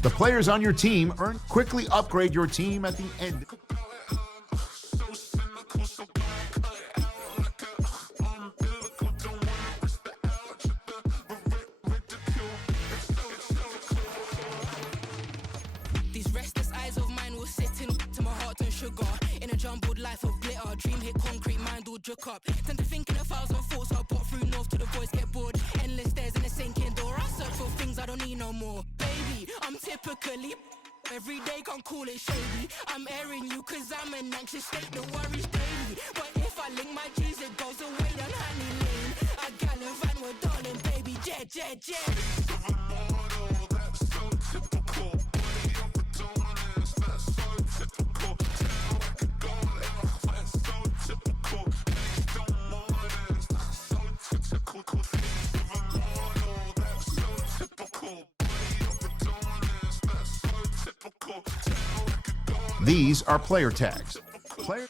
The players on your team quickly upgrade your team at the end. These restless eyes of mine will sit in to my heart and sugar. In a jumbled life of glitter, dream hit concrete, mind all jerk up. Tend to think in 1,000 thoughts, I pop through north to the voice, get bored. Endless stairs in a sinking door, I search for things I don't need no more. Baby, I'm typically every day, can't call it shady. I'm airing you cause I'm an anxious state, the worries daily. But if I link my G's, it goes away down honey lane. I gallivant with darling, baby, jet, jet, jet. These are player tags. Player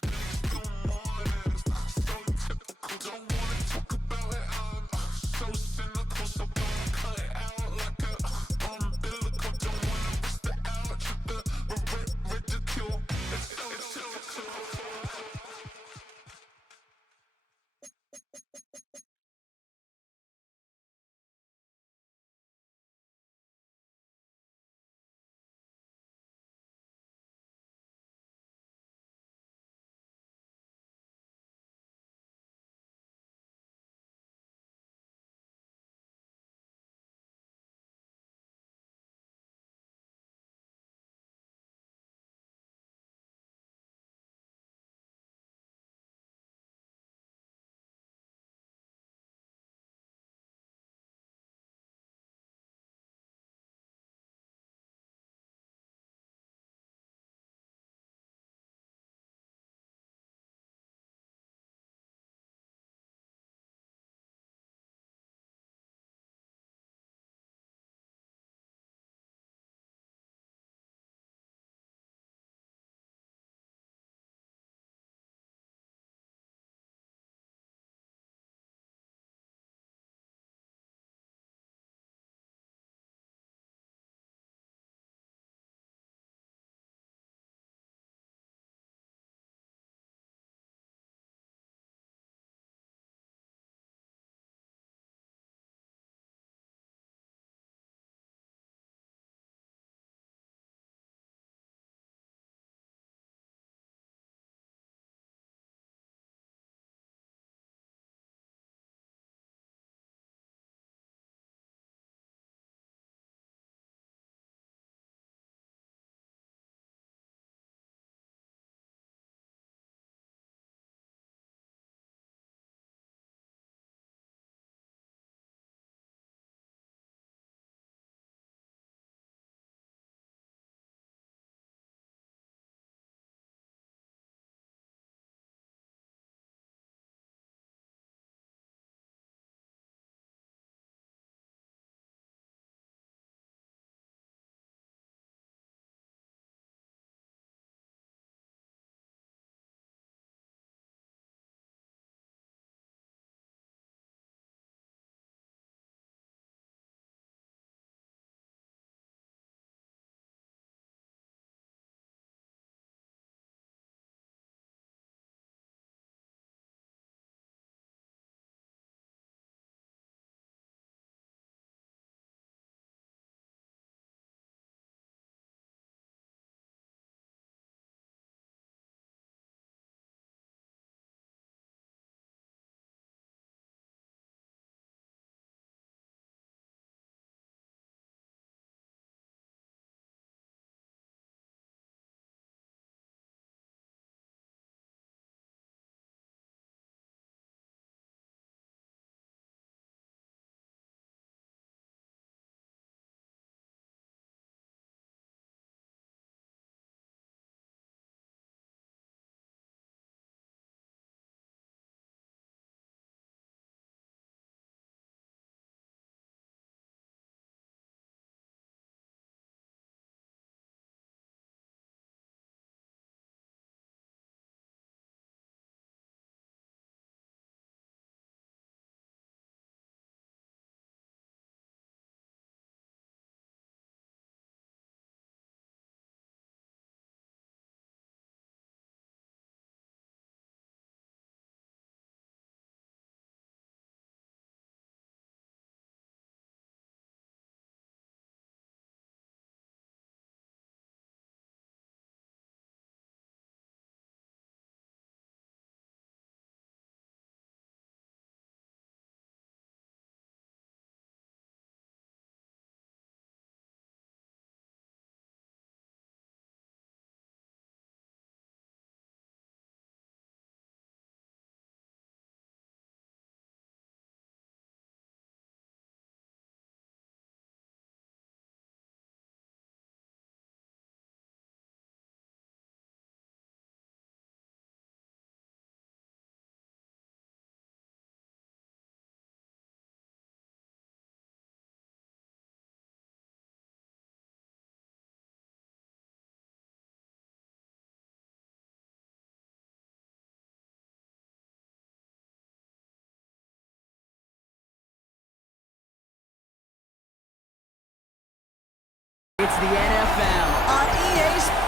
It's the NFL on EA Sports.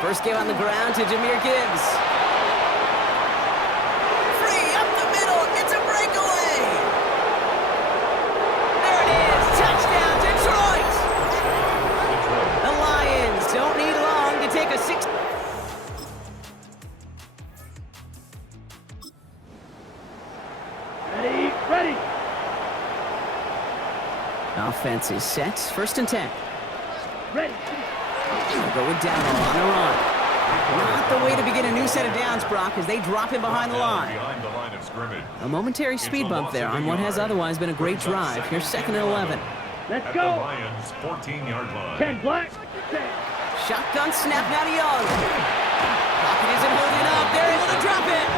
First game on the ground to Jahmyr Gibbs. Free up the middle. It's a breakaway. There it is. Touchdown, Detroit. The Lions don't need long to take a 6. Ready. Offense is set. First and 10. Ready. Go with Dowdle on the run. Not the way to begin a new set of downs, Brock, as they drop him behind the line. A momentary speed bump there on what has otherwise been a great drive. Here's 2nd and 11. Let's At go. the Lions' 14-yard line. 10 black. Shotgun snap now to Young. Pocket isn't holding up. They're able to drop it.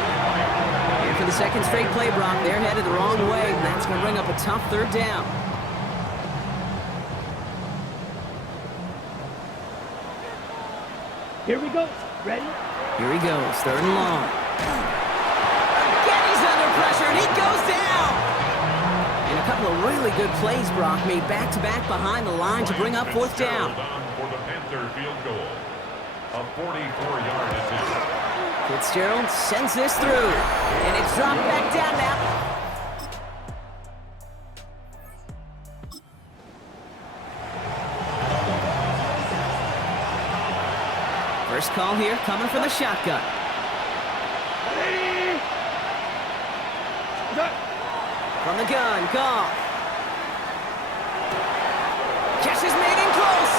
And for the second straight play, Brock, they're headed the wrong way. That's going to bring up a tough 3rd down. Here we go. Ready. Here he goes, 3rd and long. Again, he's under pressure, and he goes down. And a couple of really good plays, Brock, made back-to-back behind the line to bring up 4th down. For the Panther field goal. A 44-yard attempt. Fitzgerald sends this through, and it's dropped back down now. First call here coming from the shotgun. Ready. From the gun, Goff. Catch is made in close.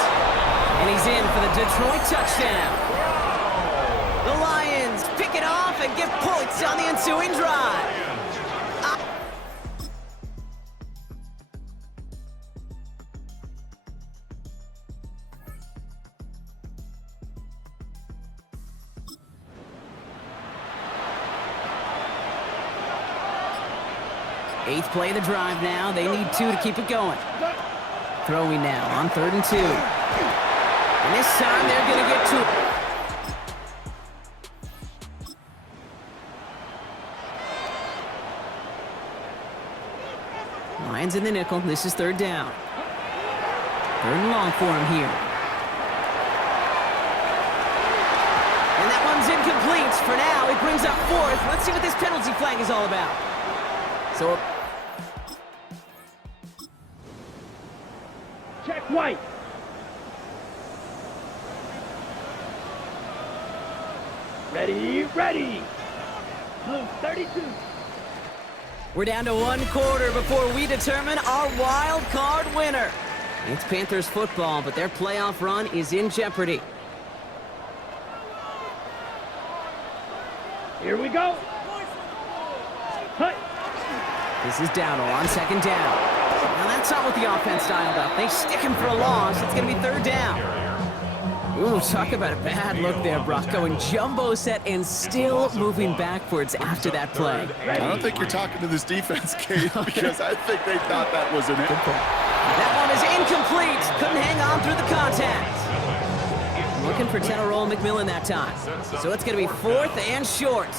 And he's in for the Detroit touchdown. The Lions pick it off and get points on the ensuing drive. Eighth play of the drive now. They need 2 to keep it going. Throwing now on 3rd and 2. And this time they're going to get 2. Lions in the nickel. This is 3rd down. 3rd and long for him here. And that one's incomplete. For now, it brings up 4th. Let's see what this penalty flag is all about. So Check white. Ready. Blue 32. we're down to 1 quarter before we determine our wild card winner. It's Panthers football, but their playoff run is in jeopardy. Here we go. Hut. This is Dowdle on 2nd down. Now that's not what the offense dialed up. They stick him for a loss. It's going to be 3rd down. Ooh, talk about a bad look there, Brock. Going jumbo set and still moving backwards after that play. I don't think you're talking to this defense, Kate, because I think they thought that was an it. That one is incomplete. Couldn't hang on through the contact. Looking for Tenorol McMillan that time. So it's going to be 4th and short.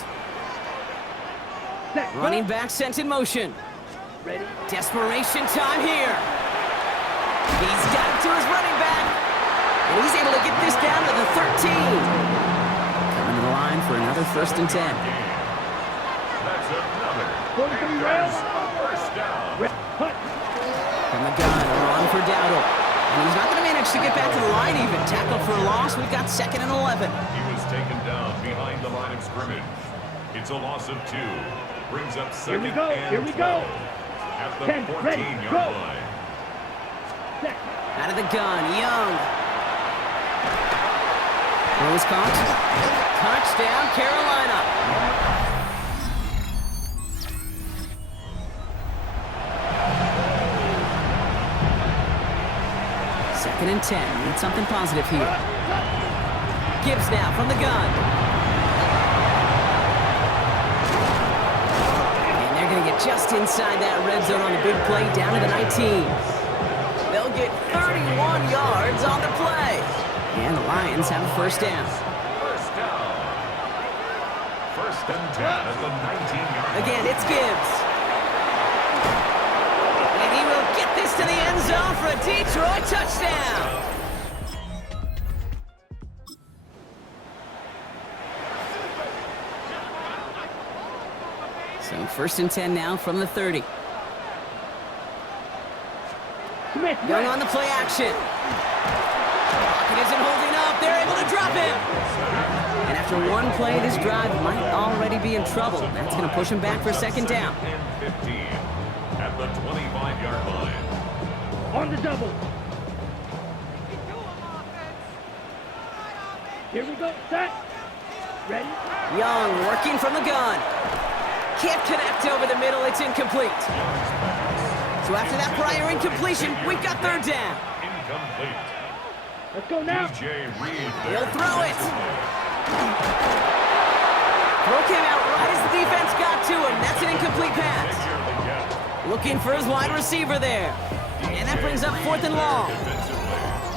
Running back sent in motion. Ready. Desperation time here. He's got it to his running back. And he's able to get this down to the 13. Coming to the line for another 1st and 10. That's another 43 rails. first down. Hut. From the gun, run for Dowdle. And he's not going to manage to get back to the line even. Tackled for a loss. We've got 2nd and 11. He was taken down behind the line of scrimmage. It's a loss of 2. Brings up 2nd and Here we go. 12. At the 10, ready, 14-yard go. line. Set. Out of the gun, Young. Throws caught. Touchdown, Carolina. Second and 10. Need something positive here. Gibbs now from the gun. And they're going to get just inside that red zone on the big play down to the 19. They'll get 31 yards on the play. And the Lions have a first down. First down. First and 10 at the 19-yard line. Again, it's Gibbs. And he will get this to the end zone for a Detroit touchdown. So first and 10 now from the 30. Smith, Young on the play action. Pocket isn't holding up. They're able to drop him. And after one play, this drive might already be in trouble. That's going to push him back for second down. And 15 at the 25-yard line. on the double. Here we go, set. Ready? Young working from the gun. Can't connect over the middle, it's incomplete. So after that prior incompletion, we've got third down. Incomplete. Let's go now. DJ Reed. He'll throw it. Throw came out right as the defense got to him. That's an incomplete pass. Looking for his wide receiver there. And that brings up 4th and long.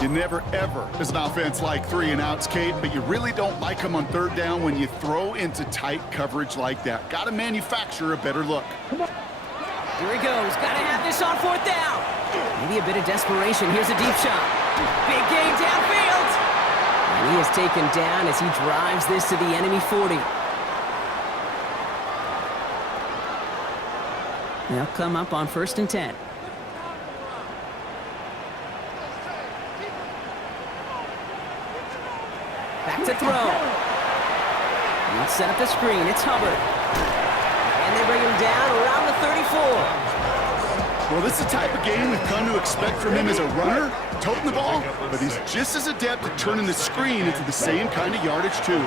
You never, ever, as an offense, like 3 and outs, Kate, but you really don't like them on third down when you throw into tight coverage like that. Got to manufacture a better look. Here he goes. Got to have this on 4th down. Maybe a bit of desperation. Here's a deep shot. Big gain downfield. And he is taken down as he drives this to the enemy 40. They'll come up on 1st and 10. Back to throw. Let's set up the screen. It's Hubbard. And they bring him down around the 34. Well, this is the type of game we've come to expect from him as a runner, toting the ball, but he's just as adept at turning the screen into the same kind of yardage, too. And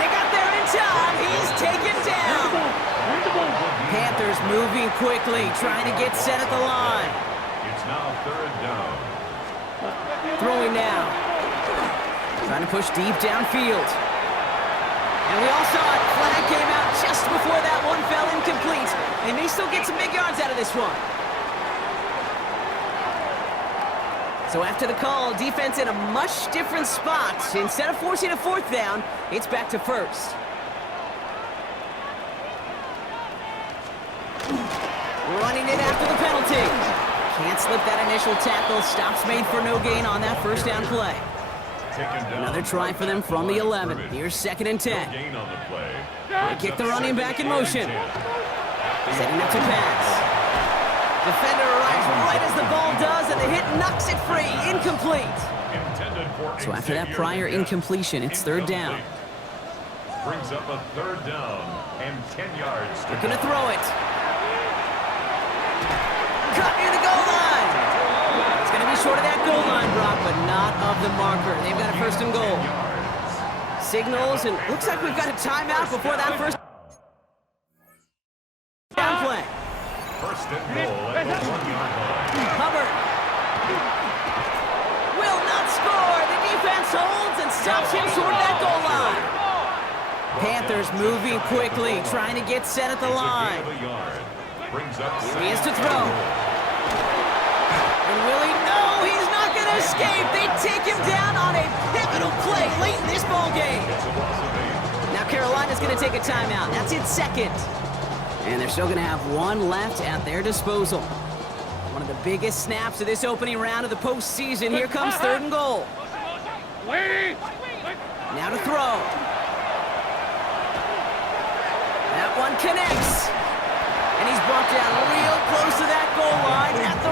they got there in time. He's taken down. Panthers moving quickly, trying to get set at the line. It's now 3rd down. Throwing now. Trying to push deep downfield. And we all saw it. Flag came out just before that one fell incomplete. They may still get some big yards out of this one. So after the call, defense in a much different spot. Instead of forcing a 4th down, it's back to 1st. Running it after the penalty. Can't slip that initial tackle. Stops made for no gain on that 1st down play. Another try for them from the 11. Here's 2nd and 10. Gain on the play. They kick the running back in motion. Setting up to pass. Defender arrives right as the ball does, and the hit knocks it free. Incomplete. So after that prior incompletion, it's 3rd down. Brings up a 3rd down and 10 yards. They're going to throw it. Cut near the goal line. It's going to be short of that goal line, Brock, but not of the marker. They've got a 1st and goal. Signals, and looks like we've got a timeout before that 1st down play. 1st and goal at the 1-yard line. Hubbard will not score. The defense holds and stops him short of that goal line. Panthers moving quickly, trying to get set at the line. Here he is to throw. And will he? No, he's not going to escape. They take him down on a pivotal play late in this ball game. Now Carolina's going to take a timeout. That's its 2nd. And they're still going to have one left at their disposal. One of the biggest snaps of this opening round of the postseason. Here comes 3rd and goal. Now to throw. That one connects. And he's brought down real close to that goal line at the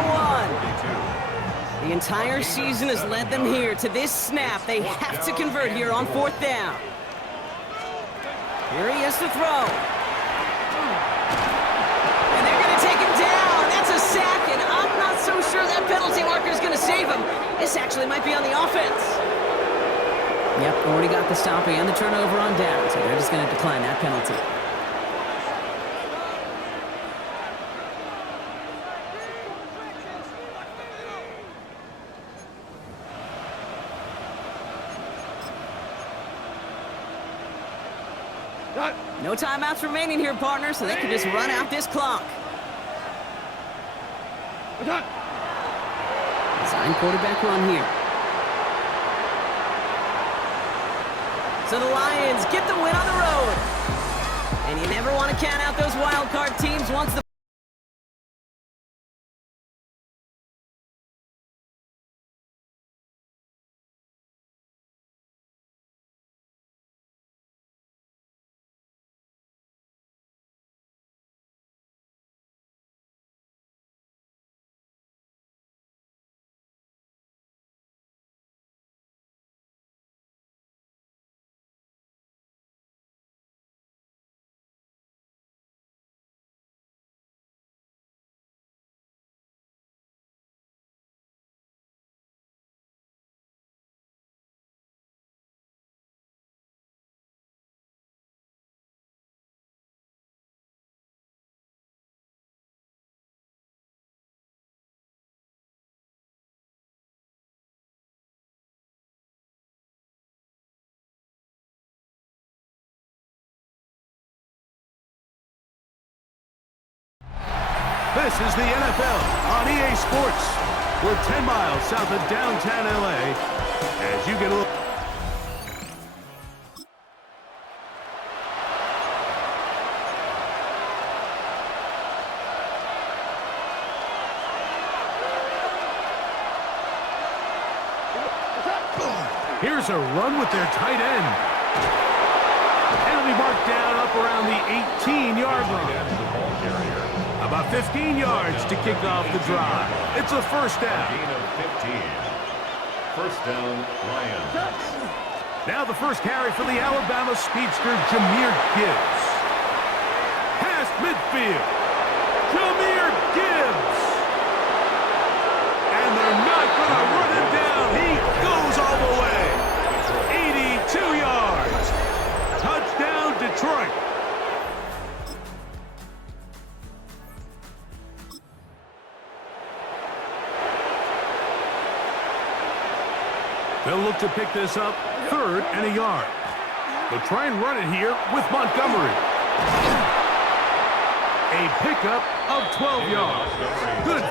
1. The entire season has led them here to this snap. They have to convert here on 4th down. Here he is to throw. And they're going to take him down. That's a sack, and I'm not so sure that penalty marker is going to save him. This actually might be on the offense. Yep, already got the stop and the turnover on down, so they're just going to decline that penalty. No timeouts remaining here, partner, so they can just run out this clock. Design quarterback run here. So the Lions get the win on the road. And you never want to count out those wild card teams once the This is the NFL on EA Sports. We're 10 miles south of downtown LA as you get a look. Here's a run with their tight end. And it'll be marked down up around the 18-yard line. About 15 yards to kick off the drive. It's a first down. Gain of 15. First down, Lions. Now the first carry for the Alabama speedster, Jahmyr Gibbs. Past midfield. Jahmyr Gibbs. And they're not going to run it down. He goes all the way. 82 yards. Touchdown, Detroit. They'll look to pick this up, 3rd and a yard. They'll try and run it here with Montgomery. A pickup of 12 yards. Good.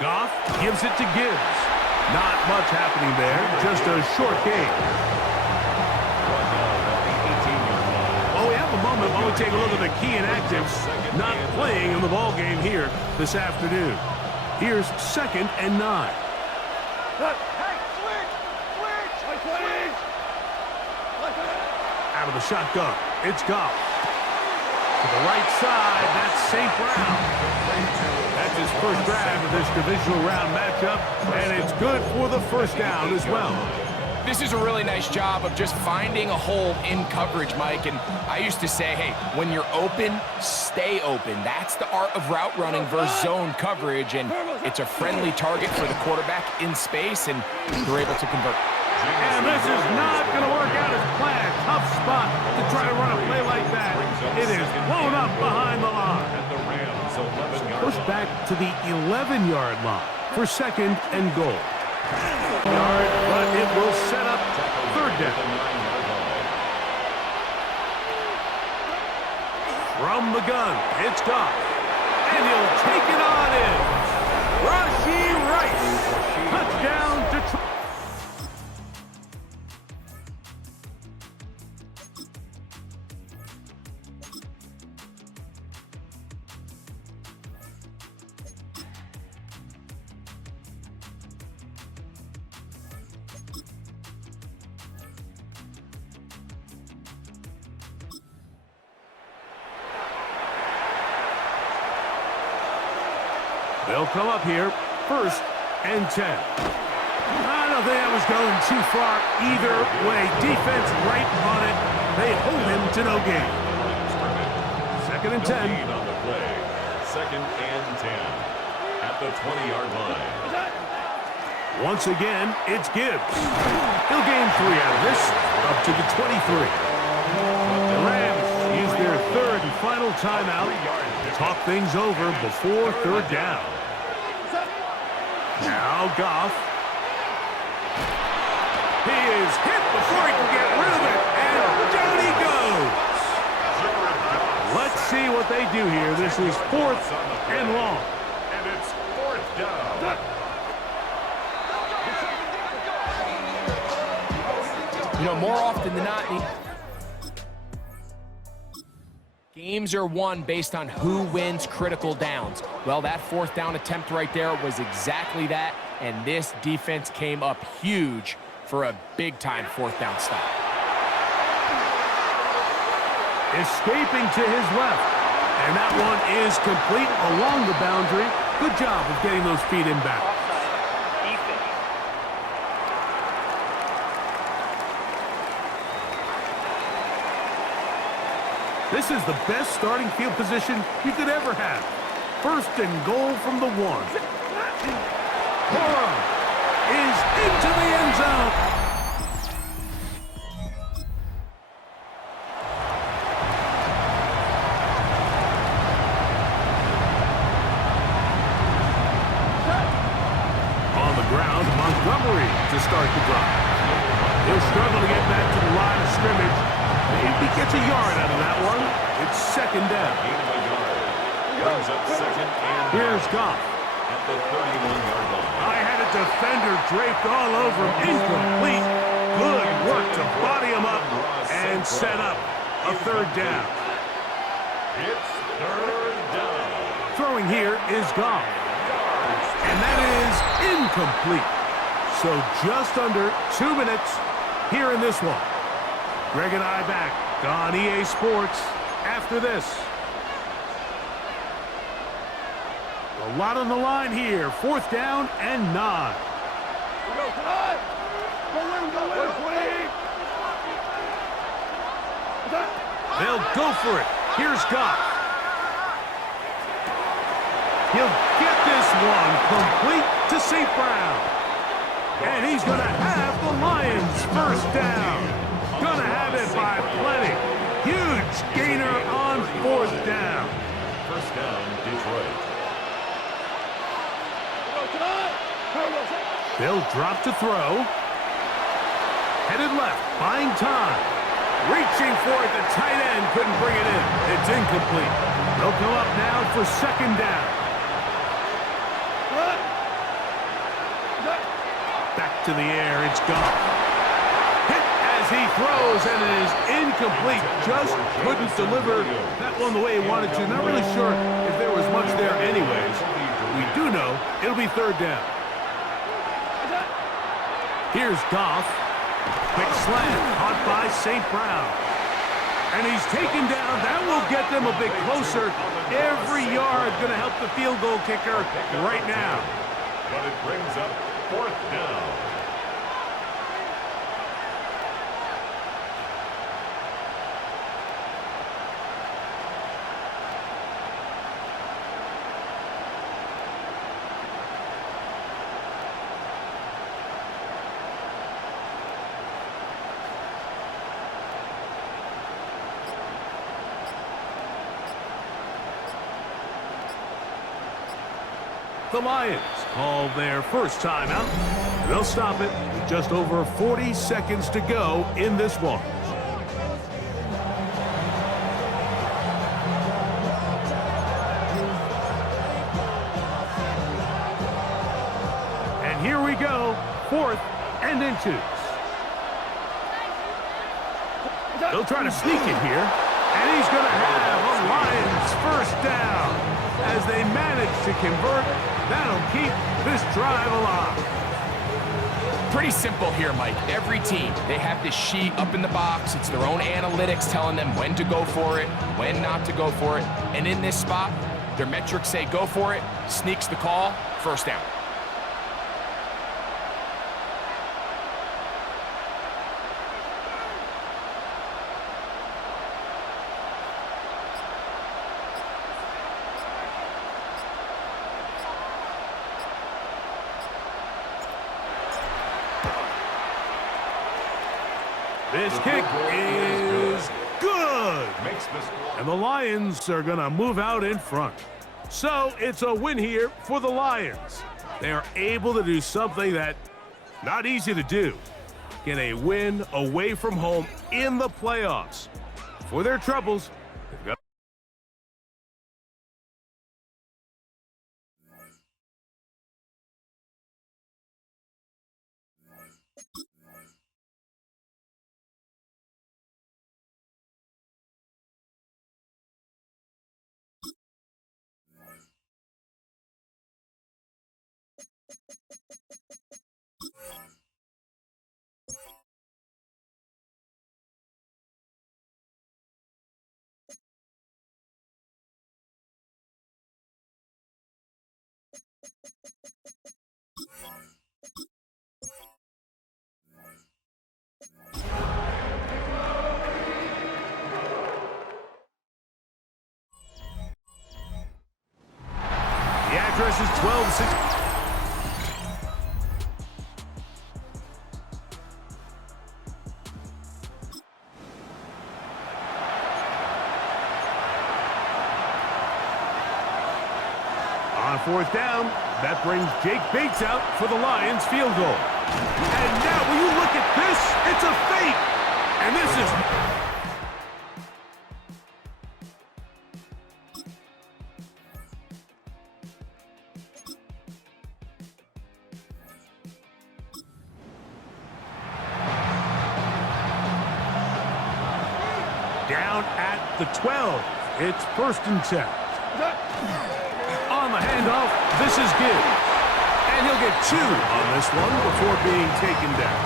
Goff gives it to Gibbs. Not much happening there, just a short gain. While we take a look at the key inactives not playing in the ball game here this afternoon. Here's 2nd and 9. Out of the shotgun, it's Goff. To the right side, that's St. Brown. That's his first grab of this divisional round matchup, and it's good for the first down as well. This is a really nice job of just finding a hole in coverage, Mike. And I used to say, hey, when you're open, stay open. That's the art of route running versus zone coverage. And it's a friendly target for the quarterback in space, and they're able to convert. And this is not going to work out as planned. Tough spot to try to run a play like that. It is blown up behind the line. Pushed back to the 11-yard line for 2nd and goal. But it will set up 3rd down. From the gun, it's Goff. And he'll take it on in. Rashee Rice. Touchdown, Detroit. They'll come up here, 1st and 10. I don't think that was going too far either way. Defense right on it. They hold him to no gain. 2nd and 10. On the play. 2nd and 10 at the 20-yard line. Once again, it's Gibbs. He'll gain 3 out of this, up to the 23. The Rams use their 3rd and final timeout to talk things over before 3rd down. Now Goff. He is hit before he can get rid of it, and down he goes. Let's see what what they do here. This is 4th and long. And it's 4th down. You know, more often than not, games are won based on who wins critical downs. Well, that 4th down attempt right there was exactly that, and this defense came up huge for a big-time 4th down stop. Escaping to his left, and that one is complete along the boundary. Good job of getting those feet in bounds. This is the best starting field position you could ever have. 1st and goal from the 1. Corum is into the end zone. On the ground, Montgomery to start the drive. He'll struggle to get back to the line of scrimmage. If he gets a yard out of that one, it's 2nd down. Brings up 2nd and Here's Goff. at the 31-yard line. I had a defender draped all over him. Incomplete. Good work to body him up and set up a 3rd down. It's 3rd down. Throwing here is Goff. And that is incomplete. So just under 2 minutes here in this one. Greg and I back on EA Sports after this. A lot on the line here. 4th down and 9. They'll go for it. Here's Goff. He'll get this one complete to St. Brown. And he's going to have the Lions 1st down. Gonna have it by plenty. Huge gainer on 4th down. 1st down, Detroit. They'll drop to throw. Headed left, buying time. Reaching for it, the tight end couldn't bring it in. It's incomplete. They'll go up now for 2nd down. Back to the air, it's Goff. He throws, and it is incomplete. Just couldn't deliver that one the way he wanted to. Not really sure if there was much there anyways. We do know it'll be 3rd down. Here's Goff. Quick slant caught by St. Brown. And he's taken down. That will get them a bit closer. Every yard going to help the field goal kicker right now. But it brings up 4th down. The Lions call their 1st timeout. They'll stop it with just over 40 seconds to go in this one. And here we go, 4th and inches. They'll try to sneak it here, and he's going to have a Lions 1st down. As they manage to convert, that'll keep this drive alive. Pretty simple here, Mike. Every team, they have this sheet up in the box. It's their own analytics telling them when to go for it, when not to go for it. And in this spot, their metrics say go for it, sneaks the call, 1st down. This kick is good. And the Lions are going to move out in front. So it's a win here for the Lions. They are able to do something that not easy to do. Get a win away from home in the playoffs. For their troubles, The address is 1260. On fourth down, that brings Jake Bates out for the Lions field goal. And now, will you look at this? It's a fake! And this is... Down at the 12. It's 1st and 10. On the handoff, this is Gibbs. And he'll get 2 on this one before being taken down.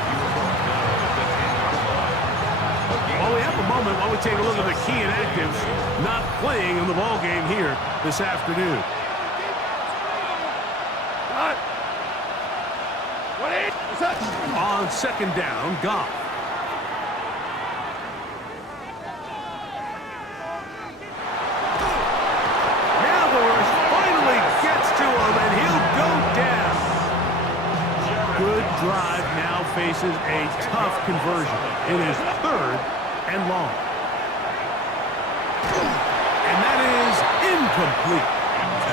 While we have a moment, while we take a look at the key inactives not playing in the ball game here this afternoon. On 2nd down, Goff. Drive now faces a tough conversion. It is 3rd and long. And that is incomplete.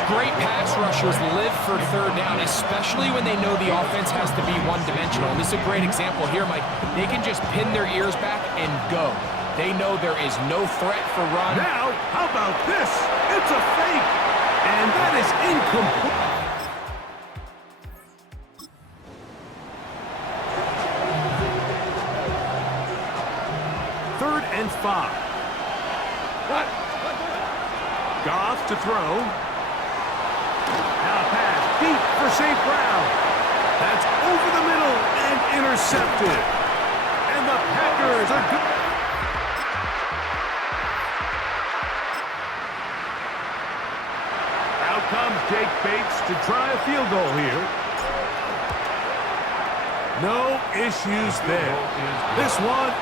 Great pass rushers live for 3rd down, especially when they know the offense has to be one-dimensional. And this is a great example here, Mike. They can just pin their ears back and go. They know there is no threat for run. Now, how about this? It's a fake. And that is incomplete. 3rd and 5. Goff to throw. Now pass deep for St. Brown. That's over the middle and intercepted. And the Packers are good. Out comes Jake Bates to try a field goal here. No issues there. This one.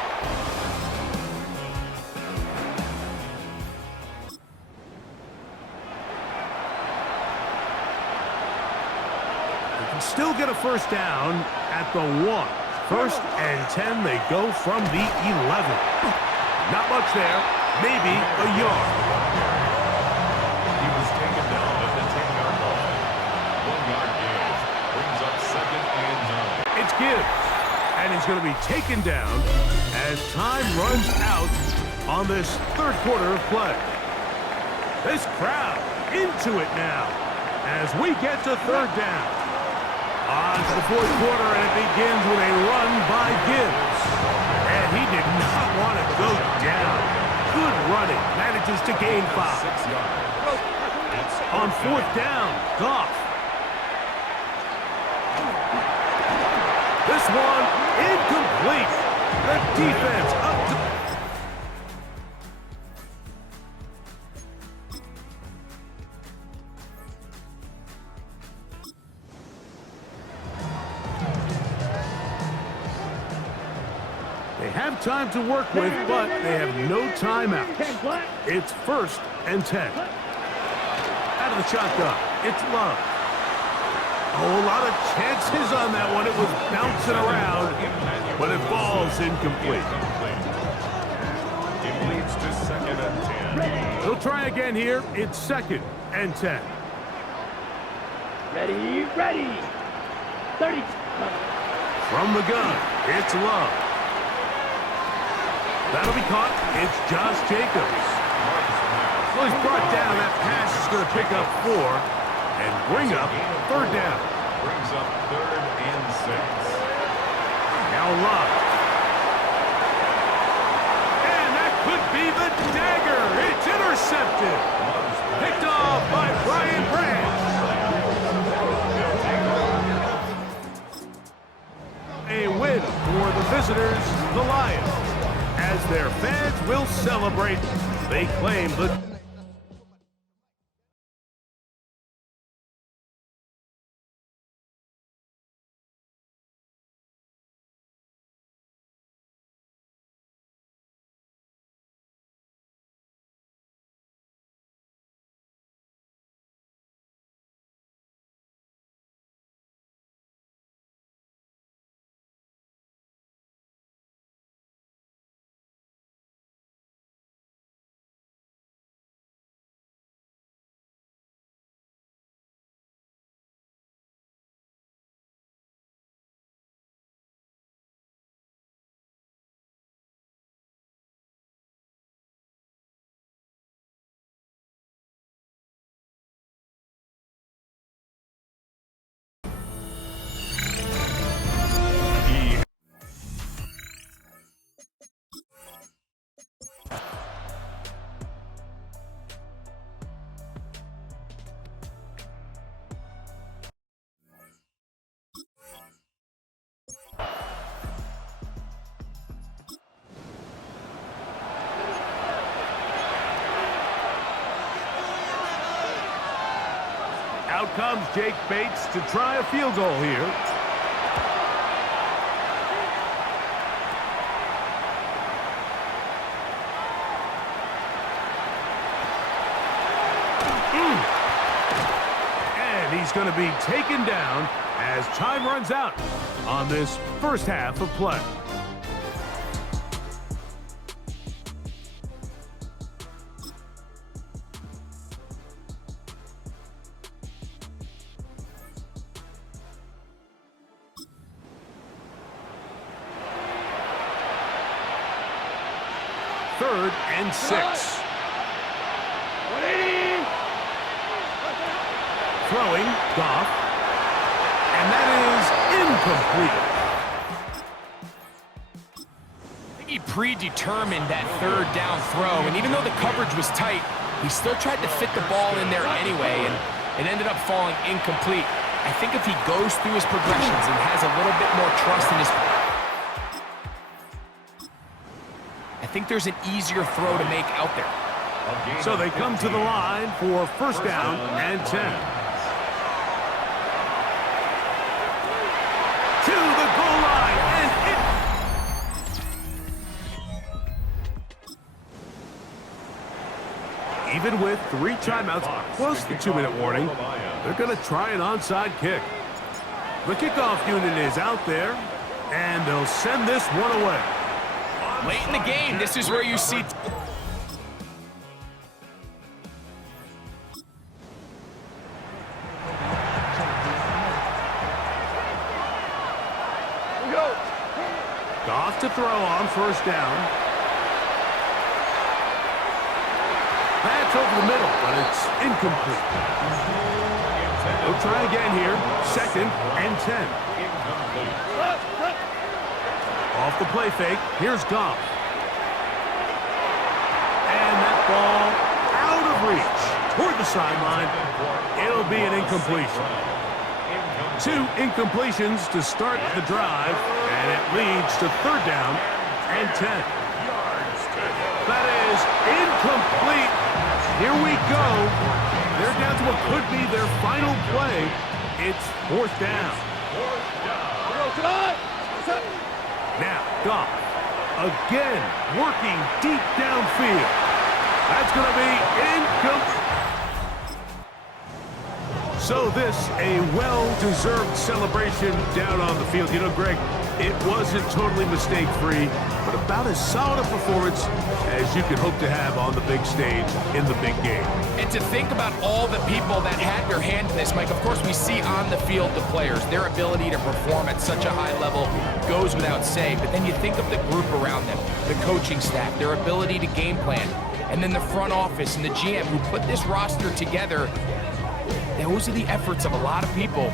Still get a 1st down at the 1. 1st and 10, they go from the 11. Not much there, maybe a yard. He was taken down at the 10-yard line. 1-yard gain brings up 2nd and 9. It's Gibbs, and he's going to be taken down as time runs out on this 3rd quarter of play. This crowd into it now as we get to 3rd down. On to the 4th quarter, and it begins with a run by Gibbs. And he did not want to go down. Good running. Manages to gain 5. 6 yards. On 4th down, Goff. This one incomplete. The defense up to... They have time to work with, but they have no timeouts. It's 1st and 10. Out of the shotgun, it's Love. Oh, a lot of chances on that one. It was bouncing around, but it falls incomplete. It leads to 2nd and 10. He'll try again here. It's 2nd and 10. Ready, ready. 30. From the gun, it's Love. That'll be caught. It's Josh Jacobs. Well, he's brought down. That pass is going to pick up 4 and bring up 3rd down. Brings up 3rd and 6. line. And that could be the dagger. It's intercepted. Picked off by Brian Branch. A win for the visitors, the Lions. As their fans will celebrate, they claim the... Out comes Jake Bates to try a field goal here. And he's going to be taken down as time runs out on this first half of play. Third and 6. Throwing, Goff. And that is incomplete. He predetermined that third down throw, and even though the coverage was tight, he still tried to fit the ball in there anyway, and it ended up falling incomplete. I think if he goes through his progressions and has a little bit more trust in his... I think there's an easier throw to make out there. So they come to the line for first down and 10. To the goal line, and it... Even with 3 timeouts plus the 2-minute warning, they're going to try an onside kick. The kickoff unit is out there, and they'll send this one away. Late in the game, this is where you see... Goff to throw on first down. That's over the middle, but it's incomplete. We'll try again here. Second and 10. Off the play fake, here's Goff. And that ball out of reach toward the sideline. It'll be an incompletion. 2 incompletions to start the drive, and it leads to third down and 10. That is incomplete. Here we go. They're down to what could be their final play. It's fourth down. Now, Goff, again, working deep downfield. That's going to be incomplete. So this, a well-deserved celebration down on the field. You know, Greg, it wasn't totally mistake-free, but about as solid a performance as you could hope to have on the big stage in the big game. And to think about all the people that had their hand in this, Mike, of course we see on the field the players, their ability to perform at such a high level goes without saying, but then you think of the group around them, the coaching staff, their ability to game plan, and then the front office and the GM who put this roster together. Those are the efforts of a lot of people